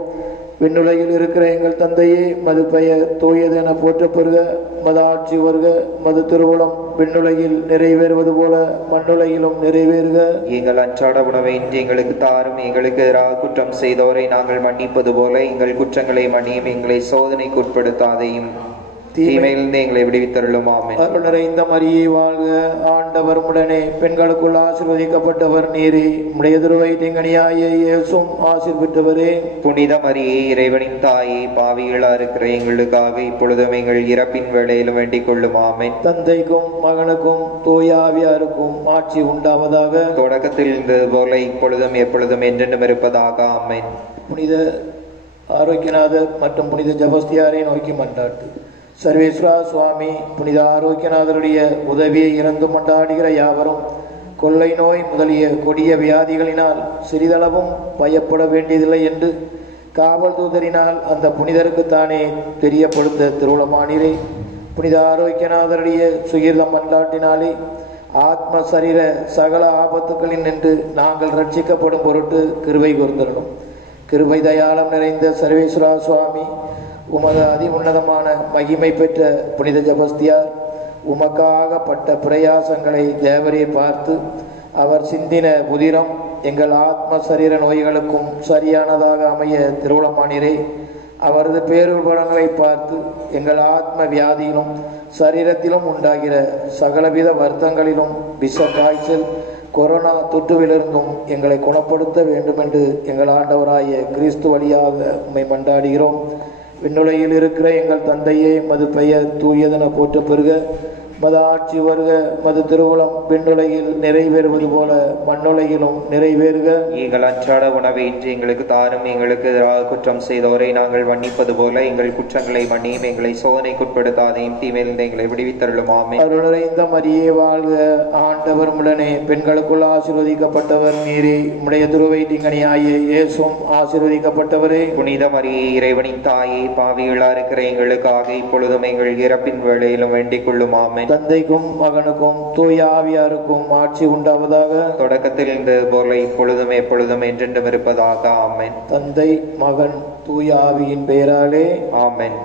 விண்ணுலகில் இருக்கிற எங்கள் தந்தையே, மது பெயர் தூயது என போற்ற பெறுக, மத ஆட்சி வருக, மது திருவுளம் விண்ணுலகில் நிறைவேறுவது போல மண்ணுலகிலும் நிறைவேறுக. எங்கள் அன்றாட உணவை இன்று எங்களுக்கு தாரும், எங்களுக்கு எதிராக குற்றம் செய்தோரை நாங்கள் மன்னிப்பது போல எங்கள் குற்றங்களை மன்னியும், எங்களை சோதனைக்கு உட்படுத்தாதையும் தீமையிலிருந்து எங்களை விடுவித்தருளும். ஆமென். அருள் நிறைந்த மரியே வாழ்க, ஆண்டவர் உடனே பெண்களுக்குள் ஆசீர்வதிக்கப்பட்டவர் நீரே, உம்முடைய திருவயிற்றின்கனியாகிய இயேசுவும் ஆசீர் பெற்றவரே. புனித மரியே, இறைவனின் தாயே, பாவிகளா இருக்கிற எங்களுக்காக இப்பொழுதும் எங்கள் இறப்பின் வேளையிலும் வேண்டிக் கொள்ளும். ஆமென். தந்தைக்கும் மகனுக்கும் தூய ஆவியாருக்கும் ஆட்சி உண்டாவதாக, தொடக்கத்தில் இருந்தது போல இப்பொழுதும் எப்பொழுதும் என்றென்றும் இருப்பதாக. ஆமென். புனித ஆரோக்கியநாதர் மற்றும் புனித ஜபஸ்தியாரை நோக்கி மன்றாட்டு. சர்வேஸ்வரா சுவாமி, புனித ஆரோக்கியநாதருடைய உதவியை இறந்து மண்டாடுகிற யாவரும் கொள்ளை நோய் முதலிய கொடிய வியாதிகளினால் சிறிதளவும் பயப்பட வேண்டியதில்லை என்று காவல் தூதரினால் அந்த புனிதருக்கு தானே தெரியப்படுத்த திருவுளமானீரே. புனித ஆரோக்கியநாதருடைய சுகீர்தம் மன்றாட்டினாலே ஆத்ம சரீர சகல ஆபத்துக்களில் நின்று நாங்கள் ரட்சிக்கப்படும் பொருட்டு கிருபை கூர்ந்தருளும். கிருபை தயாளம் நிறைந்த சர்வேஸ்வரா சுவாமி, உமது அதி உன்னதமான மகிமை பெற்ற புனித ஜபஸ்தியார் உமக்காக பட்ட பிரயாசங்களை தேவரே பார்த்து அவர் சிந்தின புதிரம் எங்கள் ஆத்ம சரீர நோய்களுக்கும் சரியானதாக அமைய திருவுளமானீரே. அவரது பேருபலங்களை பார்த்து எங்கள் ஆத்ம வியாதியிலும் சரீரத்திலும் உண்டாகிற சகலவித வருத்தங்களிலும் விஷ காய்ச்சல் கொரோனா தொற்றுவிலிருந்தும் எங்களை குணப்படுத்த வேண்டும் என்று எங்கள் ஆண்டவராய கிறிஸ்து வழியாக உம்மை மன்றாடுகிறோம். விண்ணுலகில் இருக்கிற எங்கள் தந்தையே, மது பெயர் தூயதென போற்ற பெறுக, மத ஆட்சி வருக, மது திருவுளம் விண்ணுலகில் நிறைவேறுவது போல மண்ணுலகிலும் நிறைவேறுக. எங்கள் அன்றாட உணவை இன்று எங்களுக்கு தாரும், எங்களுக்கு எதிராக குற்றம் செய்தோரை நாங்கள் மன்னிப்பது போல எங்கள் குற்றங்களை மன்னியும், எங்களை சோதனைக்குட்படுத்தாதையும் தீமையிலிருந்து எங்களை விடுவித்தருளும். ஆமென். அருள் நிறைந்த மரியே வாழ்க, ஆண்டவர் உடனே பெண்களுக்குள் ஆசீர்வதிக்கப்பட்டவர் நீரே, உம்முடைய திருவயிற்றின்கனியாகிய இயேசுவும் ஆசீர்வதிக்கப்பட்டவரே. புனித மரியே, இறைவனின் தாயே, பாவிகளா இருக்கிற எங்களுக்காக இப்பொழுதும் எங்கள் இறப்பின் வேளையிலும் வேண்டிக் கொள்ளும். ஆமென். தந்தைக்கும் மகனுக்கும் தூய ஆவியாருக்கும் ஆட்சி உண்டாவதாக, தொடக்கத்தில் இருந்தது போல இப்பொழுதும் எப்பொழுதும் என்றென்றும் இருப்பதாக. ஆமென். தந்தை மகன் தூய ஆவியின் பெயராலே. ஆமென்.